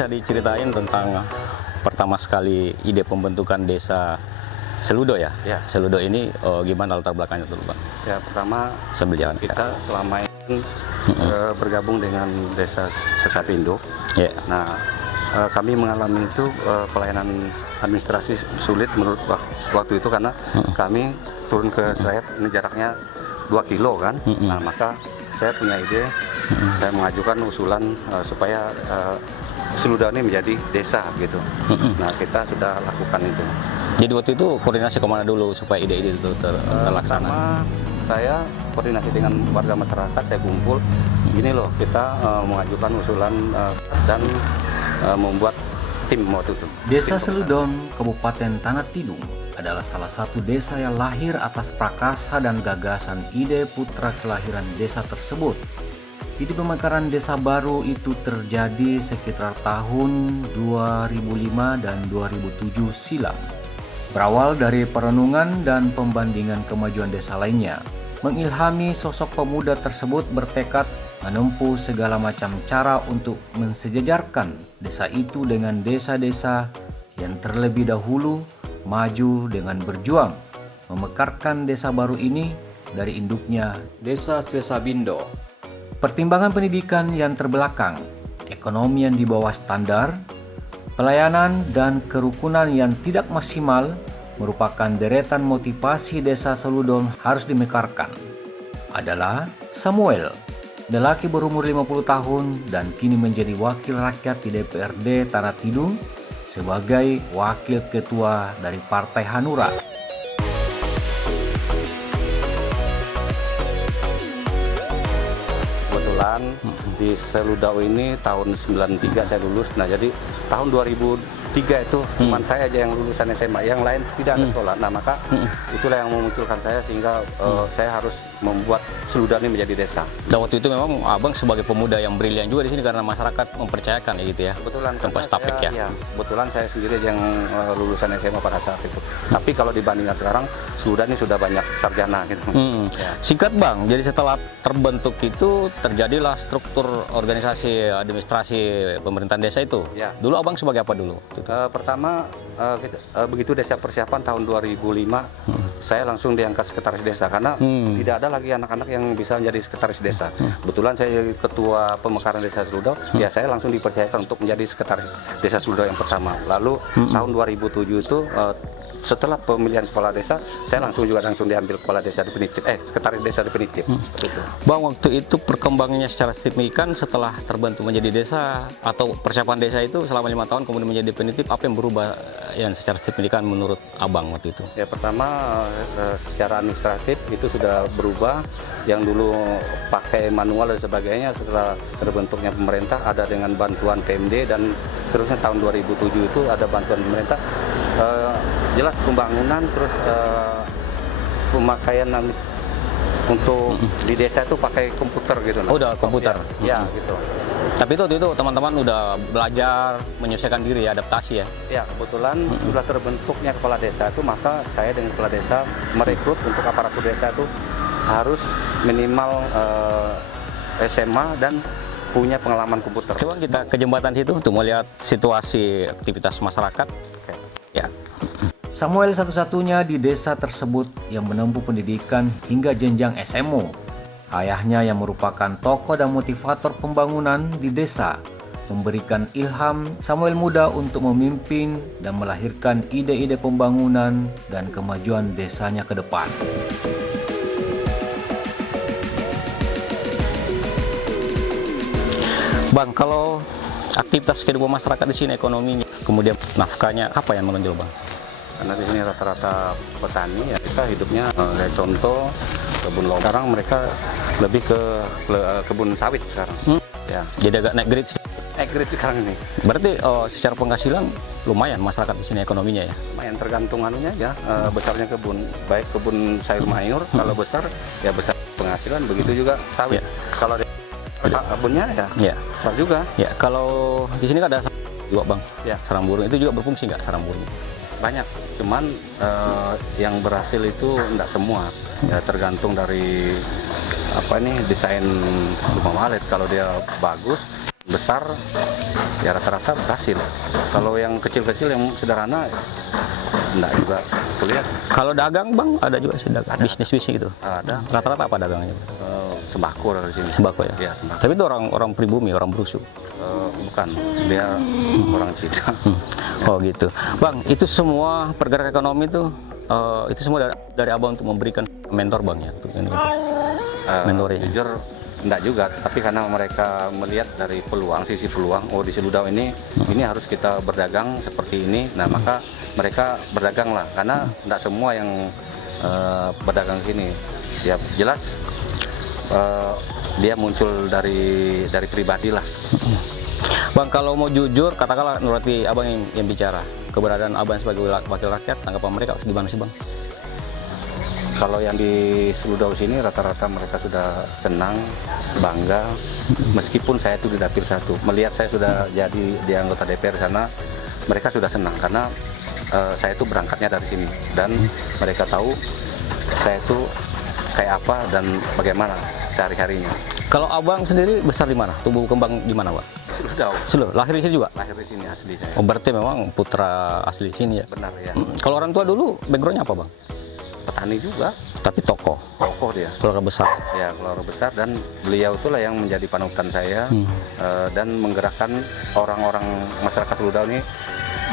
bisa diceritain tentang pertama sekali ide pembentukan desa Seludo ya? Ya. Seludo ini gimana latar belakangnya dulu Bang? Ya, pertama Sambil jalan. kita selama ini bergabung dengan Desa Sesapindo. Ya. Nah, kami mengalami itu pelayanan administrasi sulit menurut waktu itu karena kami turun ke Sayap, ini jaraknya 2 kilo kan. Nah, maka saya punya ide, saya mengajukan usulan supaya Seludo ini menjadi desa gitu. Nah, kita sudah lakukan itu. Jadi waktu itu koordinasi kemana dulu supaya ide-ide itu terlaksana? Pertama, saya koordinasi dengan warga masyarakat, saya kumpul. Gini loh, kita mengajukan usulan dan membuat tim waktu itu. Desa Seludon, Kabupaten Tanah Tidung adalah salah satu desa yang lahir atas prakarsa dan gagasan ide putra kelahiran desa tersebut. Ide pemekaran desa baru itu terjadi sekitar tahun 2005 dan 2007 silam. Berawal dari perenungan dan pembandingan kemajuan desa lainnya, mengilhami sosok pemuda tersebut bertekad menempuh segala macam cara untuk mensejajarkan desa itu dengan desa-desa yang terlebih dahulu maju dengan berjuang memekarkan desa baru ini dari induknya Desa Sesabindo. Pertimbangan pendidikan yang terbelakang, ekonomi yang di bawah standar, pelayanan dan kerukunan yang tidak maksimal merupakan deretan motivasi Desa Seludon harus dimekarkan. Adalah Samuel, lelaki berumur 50 tahun dan kini menjadi wakil rakyat di DPRD Tanah Tidung sebagai wakil ketua dari Partai Hanura. Kebetulan di Seludau ini tahun 93 saya lulus. Nah, jadi tahun 2003 itu cuma saya aja yang lulusan SMA, yang lain tidak ada sekolah. Nah, maka itulah yang memunculkan saya sehingga saya harus membuat Seludau ini menjadi desa. Dan waktu itu memang Abang sebagai pemuda yang brilian juga di sini karena masyarakat mempercayakan ya gitu ya. Kebetulan Tempat stafek ya. Ya. Kebetulan saya sendiri yang lulusan SMA pada saat itu. Tapi kalau dibandingkan sekarang, Seludau ini sudah banyak sarjana gitu. Ya. Singkat Bang, jadi setelah terbentuk itu terjadilah struktur organisasi administrasi pemerintahan desa itu. Ya. Dulu Abang sebagai apa dulu? Pertama, begitu desa persiapan tahun 2005, saya langsung diangkat sekretaris desa karena tidak ada lagi anak-anak yang bisa menjadi sekretaris desa. Kebetulan saya jadi ketua pemekaran desa Seludau, ya saya langsung dipercayakan untuk menjadi sekretaris desa Seludau yang pertama. Lalu tahun 2007 itu setelah pemilihan kepala desa, saya langsung diambil kepala desa definitif, sekretaris desa definitif. Itu. Bang, waktu itu perkembangannya secara signifikan setelah terbentuk menjadi desa atau persiapan desa itu selama 5 tahun kemudian menjadi definitif, apa yang berubah yang secara signifikan menurut Abang waktu itu? Ya, pertama secara administratif itu sudah berubah. Yang dulu pakai manual dan sebagainya, setelah terbentuknya pemerintah ada dengan bantuan PMD dan terusnya tahun 2007 itu ada bantuan pemerintah. Jelas pembangunan, terus pemakaian untuk di desa itu pakai komputer gitu. Oh, udah komputer? Ya, gitu. Tapi itu teman-teman udah belajar menyesuaikan diri, adaptasi ya? Ya, kebetulan sudah terbentuknya kepala desa itu, maka saya dengan kepala desa merekrut untuk aparatur desa itu harus minimal SMA dan punya pengalaman komputer. Coba kita ke jembatan situ untuk melihat situasi aktivitas masyarakat. Oke. Ya. Samuel satu-satunya di desa tersebut yang menempuh pendidikan hingga jenjang SMO. Ayahnya yang merupakan tokoh dan motivator pembangunan di desa memberikan ilham Samuel muda untuk memimpin dan melahirkan ide-ide pembangunan dan kemajuan desanya ke depan. Bang, kalau aktivitas kehidupan masyarakat di sini, ekonominya, kemudian nafkahnya, apa yang menonjol Bang? Karena di sini rata-rata petani, ya kita hidupnya kayak contoh kebun lobang. Sekarang mereka lebih ke kebun sawit sekarang. Ya. Jadi agak naik grade. Naik grade sekarang ini. Berarti secara penghasilan lumayan masyarakat di sini ekonominya ya? Lumayan tergantung anunya ya, besarnya kebun. Baik kebun sayur mayur, kalau besar ya besar penghasilan, begitu juga sawit. Ya. Kalau kebunnya ya besar juga. Ya, kalau di sini kan ada juga Bang, Ya. sarang burung itu juga berfungsi nggak sarang burung? Banyak, cuman yang berhasil itu enggak semua. Ya tergantung dari desain rumah walet. Kalau dia bagus, besar, ya rata-rata berhasil. Kalau yang kecil-kecil yang sederhana, enggak juga kulihat. Kalau dagang bang, ada juga sih dagang, bisnis-bisnis gitu. Ada Rata-rata apa dagangnya? sembako dari sini. Sembako ya? Ya, sembako. Tapi itu orang pribumi, orang Brusu. Bukan, dia orang Cina. Oh gitu. Bang, itu semua pergerakan ekonomi itu semua dari abang untuk memberikan mentor bang ya? Mentornya. Jujur enggak juga, tapi karena mereka melihat dari peluang, sisi peluang, oh di Seludau ini harus kita berdagang seperti ini. Nah maka mereka berdagang lah, karena enggak semua yang berdagang sini. Ya jelas dia muncul dari pribadi lah. Bang, kalau mau jujur, katakanlah berarti abang yang bicara, keberadaan abang sebagai wakil rakyat, tanggapan mereka gimana sih bang? Kalau yang di Seludau sini rata-rata mereka sudah senang, bangga, meskipun saya itu di dapil 1, melihat saya sudah jadi di anggota DPR sana, mereka sudah senang karena saya itu berangkatnya dari sini dan mereka tahu saya itu kayak apa dan bagaimana sehari-harinya. Kalau abang sendiri besar di mana? Tumbuh kembang di mana bang? Seludau. Seludau, lahir di sini juga? Lahir di sini asli saya. Oh berarti memang putra asli sini ya? Benar ya. Kalau orang tua dulu backgroundnya apa bang? Petani juga. Tapi tokoh Dia. keluarga besar. Ya, keluarga besar, dan beliau itulah yang menjadi panutan saya dan menggerakkan orang-orang masyarakat Seludau ini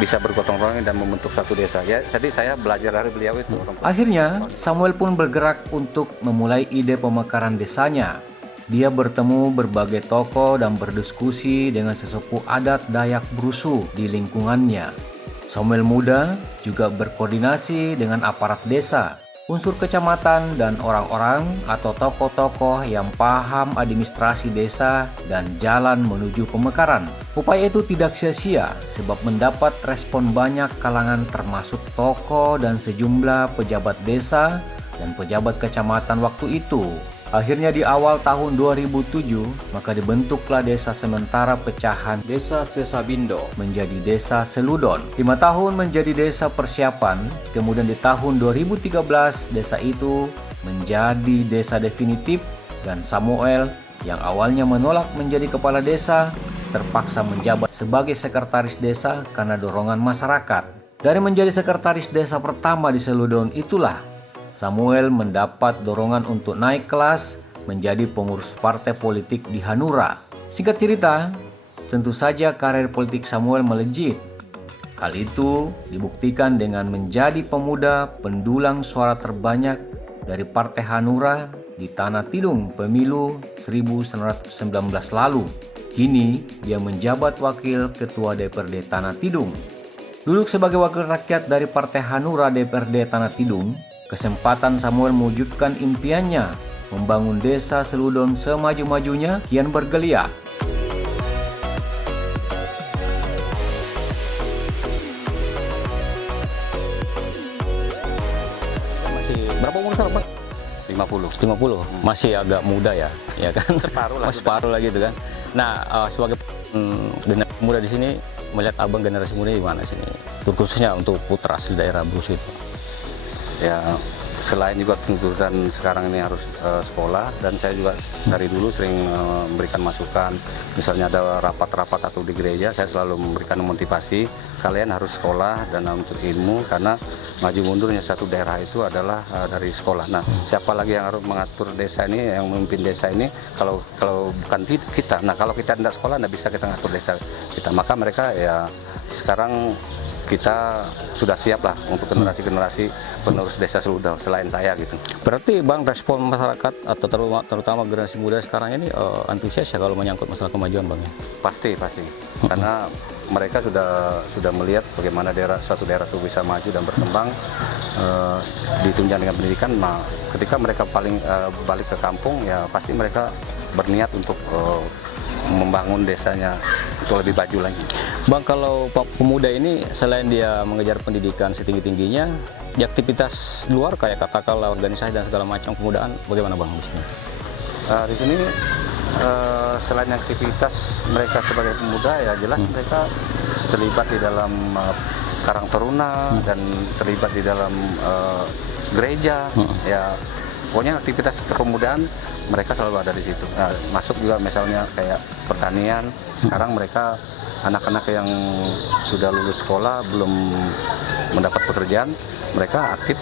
bisa bergotong royong dan membentuk satu desa. Ya, jadi saya belajar dari beliau itu. Akhirnya, Samuel pun bergerak untuk memulai ide pemekaran desanya. Dia bertemu berbagai tokoh dan berdiskusi dengan sesepuh adat Dayak Brusu di lingkungannya. Samuel muda juga berkoordinasi dengan aparat desa, unsur kecamatan, dan orang-orang atau tokoh-tokoh yang paham administrasi desa dan jalan menuju pemekaran. Upaya itu tidak sia-sia sebab mendapat respon banyak kalangan termasuk tokoh dan sejumlah pejabat desa dan pejabat kecamatan waktu itu. Akhirnya di awal tahun 2007, maka dibentuklah desa sementara pecahan Desa Sesabindo menjadi Desa Seludon. 5 tahun menjadi desa persiapan, kemudian di tahun 2013 desa itu menjadi desa definitif dan Samuel yang awalnya menolak menjadi kepala desa terpaksa menjabat sebagai sekretaris desa karena dorongan masyarakat. Dari menjadi sekretaris desa pertama di Seludon itulah Samuel mendapat dorongan untuk naik kelas menjadi pengurus partai politik di Hanura. Singkat cerita, tentu saja karir politik Samuel melejit. Hal itu dibuktikan dengan menjadi pemuda pendulang suara terbanyak dari Partai Hanura di Tanah Tidung pemilu 1919 lalu. Kini dia menjabat wakil ketua DPRD Tanah Tidung. Duduk sebagai wakil rakyat dari Partai Hanura DPRD Tanah Tidung, kesempatan Samuel mewujudkan impiannya membangun desa Seludon semaju-majunya kian bergeliat. Masih berapa umur sekarang Pak? 50. 50, masih agak muda ya kan? Separuh lah. Masih separuh lagi gitu kan. Nah, sebagai generasi muda di sini, melihat abang generasi muda gimana sini? Khususnya untuk putra asli daerah Brusu itu. Ya, selain juga tuntutan sekarang ini harus sekolah, dan saya juga dari dulu sering memberikan masukan. Misalnya ada rapat-rapat atau di gereja, saya selalu memberikan motivasi, kalian harus sekolah dan untuk ilmu, karena maju mundurnya satu daerah itu adalah dari sekolah. Nah, siapa lagi yang harus mengatur desa ini, yang memimpin desa ini, kalau bukan kita. Nah, kalau kita tidak sekolah, tidak bisa kita ngatur desa kita. Maka mereka ya sekarang kita sudah siap lah untuk generasi-generasi penerus desa Seludau selain saya gitu. Berarti bang, respon masyarakat atau terutama generasi muda sekarang ini antusias ya kalau menyangkut masalah kemajuan bang ya? Pasti. Karena mereka sudah melihat bagaimana suatu daerah itu bisa maju dan berkembang ditunjang dengan pendidikan. Nah, ketika mereka balik ke kampung, ya pasti mereka berniat untuk membangun desanya untuk lebih maju lagi. Bang, kalau pemuda ini selain dia mengejar pendidikan setinggi-tingginya, di aktivitas luar kayak katakanlah organisasi dan segala macam kemudaan, bagaimana bang di sini? Di sini selain aktivitas mereka sebagai pemuda, ya jelas mereka terlibat di dalam Karang Taruna dan terlibat di dalam gereja. Ya pokoknya aktivitas kepemudaan mereka selalu ada di situ. Nah, masuk juga misalnya kayak pertanian. Sekarang mereka anak-anak yang sudah lulus sekolah belum mendapat pekerjaan, mereka aktif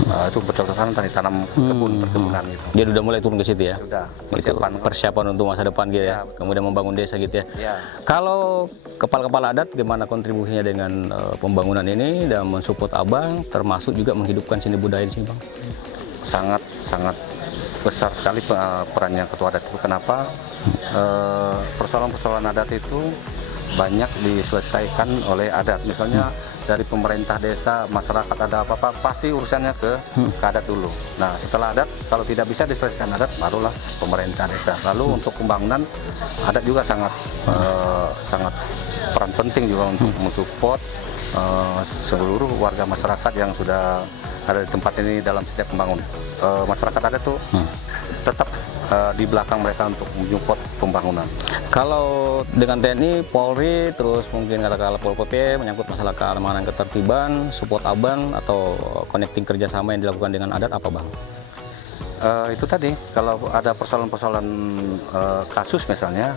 itu betul-betul tadi tanam kebun perkebunan gitu. Dia udah mulai turun ke situ ya. Sudah Itu persiapan untuk masa depan gitu ya. Kemudian membangun desa gitu ya. Ya. Kalau kepala-kepala adat gimana kontribusinya dengan pembangunan ini dan mensupport Abang, termasuk juga menghidupkan seni budaya di sini, Bang? Sangat besar sekali perannya ketua adat itu. Kenapa? Persoalan-persoalan adat itu banyak diselesaikan oleh adat. Misalnya dari pemerintah desa, masyarakat ada apa-apa, pasti urusannya ke adat dulu. Nah, setelah adat, kalau tidak bisa diselesaikan adat, barulah pemerintah desa. Lalu untuk pembangunan, adat juga sangat peran penting juga untuk mensupport seluruh warga masyarakat yang sudah ada di tempat ini dalam setiap pembangunan. Masyarakat adat tuh tetap di belakang mereka untuk menyupport pembangunan. Kalau dengan TNI, Polri, terus mungkin katakanlah Pol PP menyangkut masalah keamanan ketertiban, support Abang atau connecting kerjasama yang dilakukan dengan adat apa, Bang? Itu tadi, kalau ada persoalan-persoalan kasus misalnya,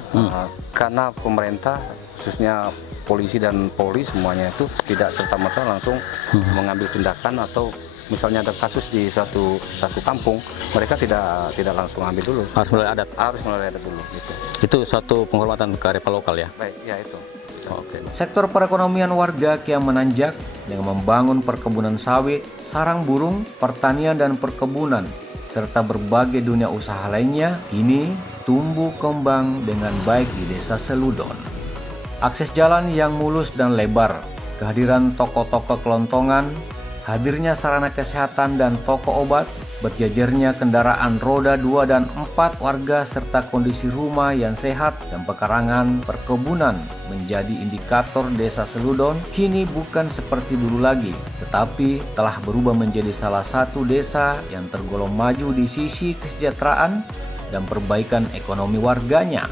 karena pemerintah khususnya polisi dan Polri semuanya itu tidak serta-merta langsung mengambil tindakan, atau misalnya ada kasus di satu kampung, mereka tidak langsung ambil dulu. Harus melalui adat. Harus melalui adat dulu. Gitu. Itu satu penghormatan ke rival lokal ya. Baik, ya itu. Oke. Sektor perekonomian warga kian menanjak dengan membangun perkebunan sawit, sarang burung, pertanian dan perkebunan, serta berbagai dunia usaha lainnya kini tumbuh kembang dengan baik di Desa Seludon. Akses jalan yang mulus dan lebar, kehadiran toko-toko kelontongan, hadirnya sarana kesehatan dan toko obat, berjajarnya kendaraan roda 2 dan 4 warga serta kondisi rumah yang sehat dan pekarangan perkebunan menjadi indikator Desa Seludon kini bukan seperti dulu lagi, tetapi telah berubah menjadi salah satu desa yang tergolong maju di sisi kesejahteraan dan perbaikan ekonomi warganya.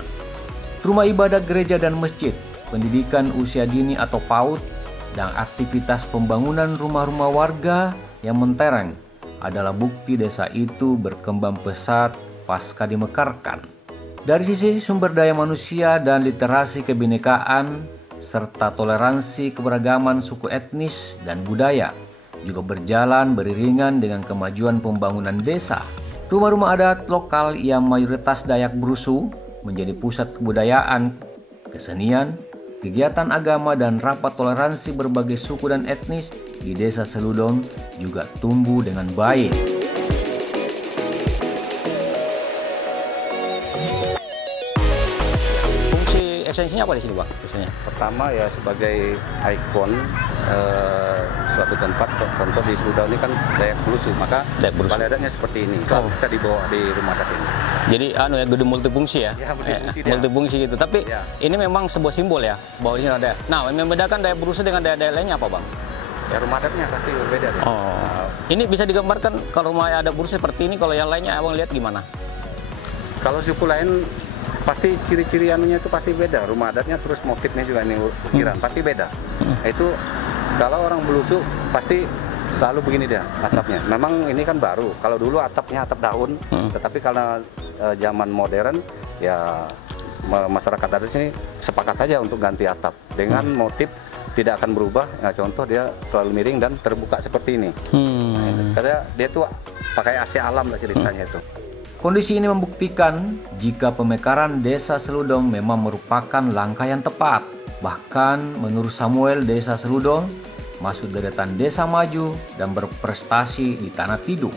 Rumah ibadah gereja dan masjid, pendidikan usia dini atau PAUD, dan aktivitas pembangunan rumah-rumah warga yang mentereng adalah bukti desa itu berkembang pesat pasca dimekarkan. Dari sisi sumber daya manusia dan literasi kebinekaan, serta toleransi keberagaman suku etnis dan budaya, juga berjalan beriringan dengan kemajuan pembangunan desa. Rumah-rumah adat lokal yang mayoritas Dayak Brusu menjadi pusat kebudayaan, kesenian, kegiatan agama dan rapat toleransi berbagai suku dan etnis di Desa Seludon juga tumbuh dengan baik. Fungsi esensinya apa di sini, Bang? Biasanya? Pertama ya sebagai ikon suatu tempat. Contoh di Seludon ini kan Dayak Brusu, maka balai adatnya seperti ini. Kita dibawa di rumah adat ini. Jadi ya gede multifungsi ya. Ya, multifungsi Multifungsi gitu. Tapi ya, ini memang sebuah simbol ya bahwa di sini ada. Nah, yang membedakan Dayak Brusu dengan daerah lainnya apa, Bang? ya rumah adatnya pasti berbeda. Ya. Ini bisa digambarkan kalau rumah adat Brusu seperti ini, kalau yang lainnya Abang lihat gimana? Kalau suku lain pasti ciri-ciri anunya itu pasti beda. Rumah adatnya terus motifnya juga ini ukiran pasti beda. Itu kalau orang Belusu pasti selalu begini dia atapnya. Memang ini kan baru. Kalau dulu atapnya atap daun, tetapi karena zaman modern ya masyarakat adat sini sepakat aja untuk ganti atap dengan motif tidak akan berubah. Nah, contoh dia selalu miring dan terbuka seperti ini. Nah, karena dia tuh pakai AC alam lah ceritanya itu. Kondisi ini membuktikan jika pemekaran Desa Seludon memang merupakan langkah yang tepat. Bahkan menurut Samuel, Desa Seludon masuk deretan desa maju dan berprestasi di Tanah Tidung.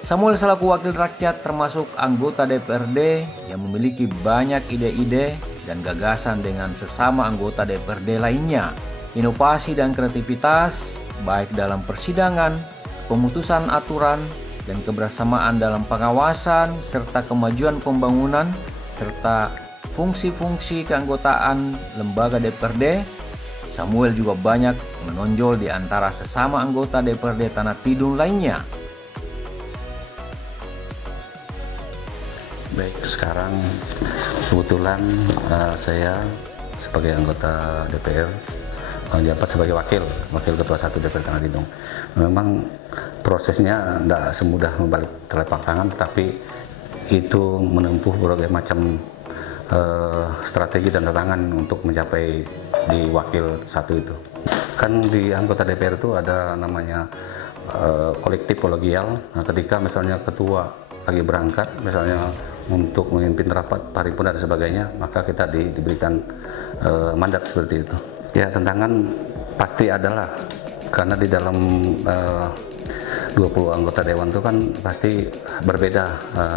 Samuel selaku wakil rakyat termasuk anggota DPRD yang memiliki banyak ide-ide dan gagasan dengan sesama anggota DPRD lainnya. Inovasi dan kreativitas baik dalam persidangan, pemutusan aturan, dan kebersamaan dalam pengawasan serta kemajuan pembangunan serta fungsi-fungsi keanggotaan lembaga DPRD, Samuel juga banyak menonjol di antara sesama anggota DPRD Tanah Tidung lainnya. Baik, sekarang kebetulan saya sebagai anggota DPR menjabat sebagai wakil ketua 1 DPR Tanah Tidung. Memang prosesnya tidak semudah membalik telapak tangan, tapi itu menempuh berbagai macam strategi dan tantangan untuk mencapai di wakil satu itu. Kan di anggota DPR itu ada namanya kolektif kolegial. Nah, ketika misalnya ketua lagi berangkat, misalnya untuk memimpin rapat paripurna dan sebagainya, maka kita diberikan mandat seperti itu. Ya, tantangan pasti adalah karena di dalam 20 anggota dewan itu kan pasti berbeda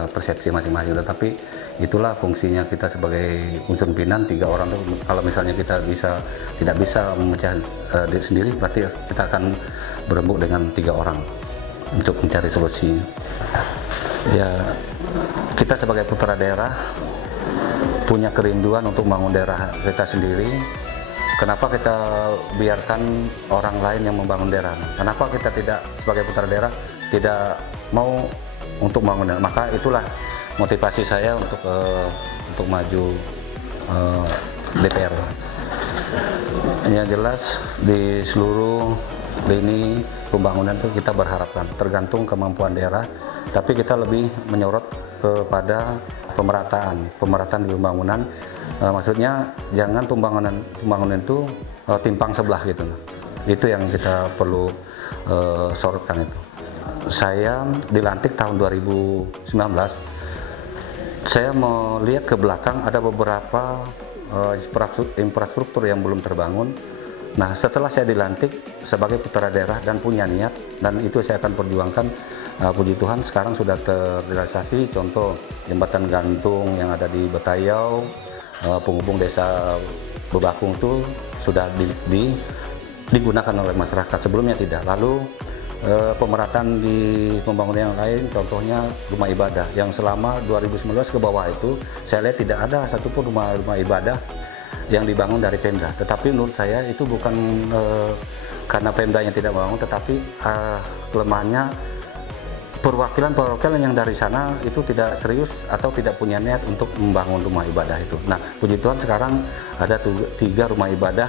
persepsi masing-masing, tetapi itulah fungsinya kita sebagai unsur pimpinan 3 orang itu. Kalau misalnya kita tidak bisa memecah diri sendiri, berarti kita akan berembuk dengan 3 orang untuk mencari solusi. Ya, kita sebagai putra daerah punya kerinduan untuk membangun daerah kita sendiri. Kenapa kita biarkan orang lain yang membangun daerah? Kenapa kita tidak sebagai putra daerah tidak mau untuk membangun daerah? Maka itulah motivasi saya untuk maju DPR. Yang jelas di seluruh lini pembangunan itu kita berharapkan tergantung kemampuan daerah, tapi kita lebih menyorot kepada pemerataan di pembangunan. Maksudnya jangan pembangunan itu timpang sebelah gitu. Itu yang kita perlu sorotkan itu. Saya dilantik tahun 2019. Saya melihat ke belakang ada beberapa infrastruktur yang belum terbangun. Nah, setelah saya dilantik sebagai putra daerah dan punya niat, dan itu saya akan perjuangkan, puji Tuhan sekarang sudah terrealisasi. Contoh jembatan gantung yang ada di Betayau, penghubung desa Bebakung itu sudah digunakan oleh masyarakat, sebelumnya tidak. Lalu pemerataan di pembangunan yang lain, contohnya rumah ibadah yang selama 2019 ke bawah itu saya lihat tidak ada satupun rumah ibadah yang dibangun dari Pemda. Tetapi menurut saya itu bukan karena Pemda yang tidak bangun, tetapi kelemahannya perwakilan yang dari sana itu tidak serius atau tidak punya niat untuk membangun rumah ibadah itu. Nah, puji Tuhan sekarang ada 3 rumah ibadah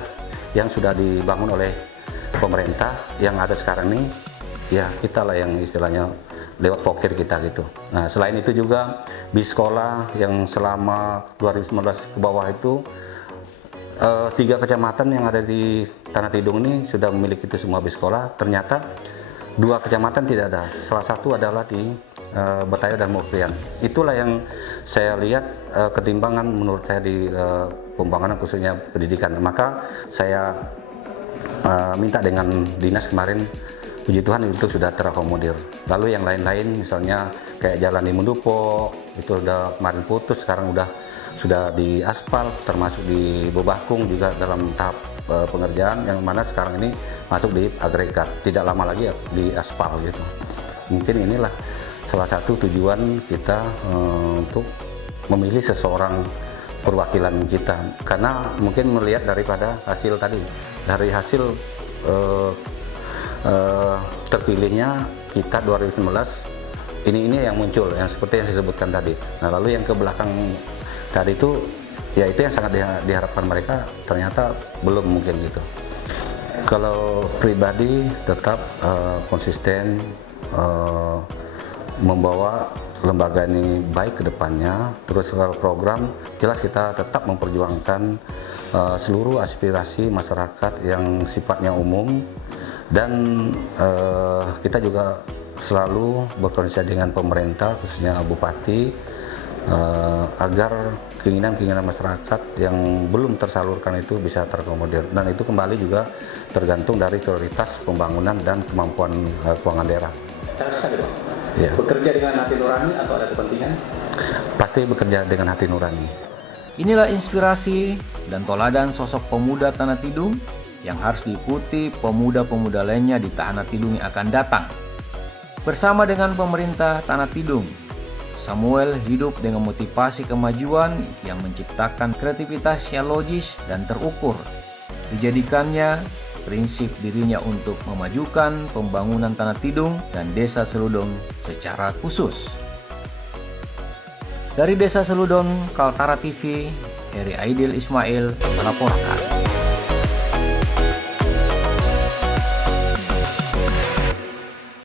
yang sudah dibangun oleh pemerintah yang ada sekarang ini. Ya, kita lah yang istilahnya lewat pokir kita gitu. Nah, selain itu juga bis sekolah yang selama 2019 ke bawah itu 3 kecamatan yang ada di Tanah Tidung ini sudah memiliki itu semua bis sekolah. Ternyata 2 kecamatan tidak ada. Salah satu adalah di Betayau dan Mukrian. Itulah yang saya lihat ketimbangan menurut saya di pembangunan khususnya pendidikan. Maka saya minta dengan dinas kemarin, puji Tuhan itu sudah terakomodir. Lalu yang lain-lain misalnya kayak jalan di Mundupo itu udah kemarin putus, sekarang sudah di aspal, termasuk di Bebakung juga dalam tahap pengerjaan, yang mana sekarang ini masuk di agregat, tidak lama lagi di aspal gitu. Mungkin inilah salah satu tujuan kita untuk memilih seseorang perwakilan kita, karena mungkin melihat daripada hasil tadi, dari hasil terpilihnya kita 2019 ini yang muncul, yang seperti yang disebutkan tadi. Nah, lalu yang ke belakang tadi itu, ya itu yang sangat diharapkan mereka, ternyata belum mungkin gitu. Kalau pribadi tetap konsisten membawa lembaga ini baik ke depannya. Terus kalau program, jelas kita tetap memperjuangkan seluruh aspirasi masyarakat yang sifatnya umum, dan kita juga selalu berkoordinasi dengan pemerintah, khususnya Bupati, agar keinginan masyarakat yang belum tersalurkan itu bisa terakomodir. Dan itu kembali juga tergantung dari prioritas pembangunan dan kemampuan keuangan daerah. Ya. Bekerja dengan hati nurani atau ada kepentingan? Pasti bekerja dengan hati nurani. Inilah inspirasi dan toladan sosok pemuda Tanah Tidung yang harus diikuti pemuda-pemuda lainnya di Tanah Tidung yang akan datang. Bersama dengan pemerintah Tanah Tidung, Samuel hidup dengan motivasi kemajuan yang menciptakan kreativitas yang logis dan terukur. Dijadikannya prinsip dirinya untuk memajukan pembangunan Tanah Tidung dan Desa Seludon secara khusus. Dari Desa Seludon, Kaltara TV, Heri Aidil Ismail melaporkan.